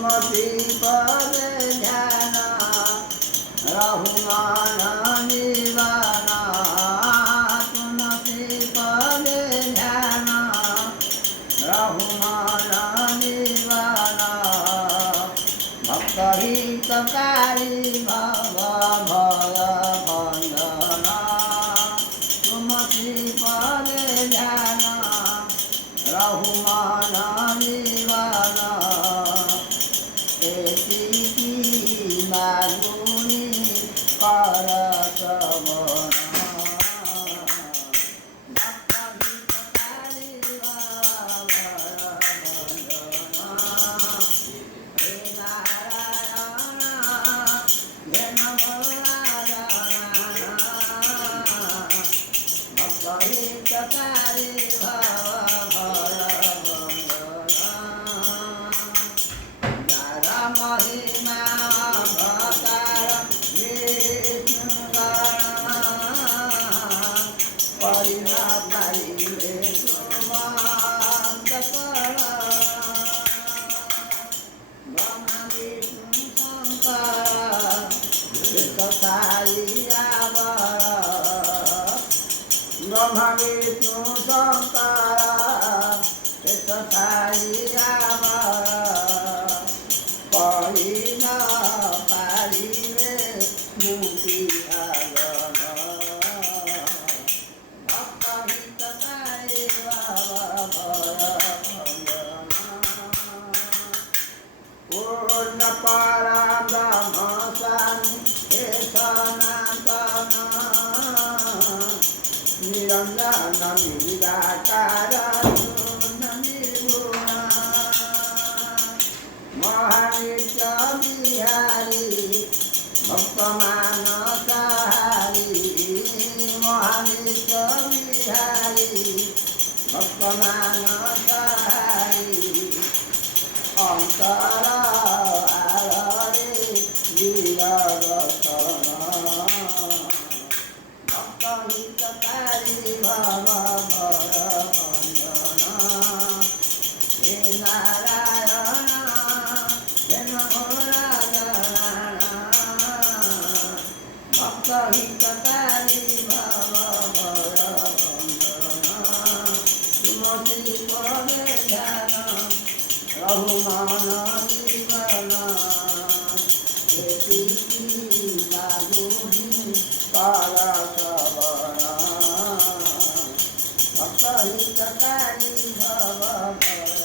तुमसी पद ध्यान रहुमान निवाना तुमसी पद ध्यान रहुमान निवाना भक्त हितकारी भव भय भंजना तुमसी पद ध्यान रहुमान निवाना एति मागुनी कर श्रवण भक्त हितकारी भव भय भंजना हे नारायण हे नमो नारायण भक्त हितकारी भव महिमा भकार परिणा पारिले सुमंत कर ब्रह्मा विष्णु शंकर साई आवर ब्रह्मा विष्णु शंकर साई आवर परिणा पारिले मुक्ति आगम भक्त हितकारी भव भय भंजना पूर्ण परब्रह्म स्वामी हे सनातन निरंजन निराकार निर्गुण महानित्य बिहारी भक्त मानसहारी महानित्य बिहारी भक्त मानसहारी अंतर आरे वीररतन भक्त हितकारी भव भय भंजना हे नारायण भक्त हितकारी भव भय भंजना तुमसी पद ध्यान रहुमान निवाना एति मागुनी कर श्रवण भक्त हितकारी भव भय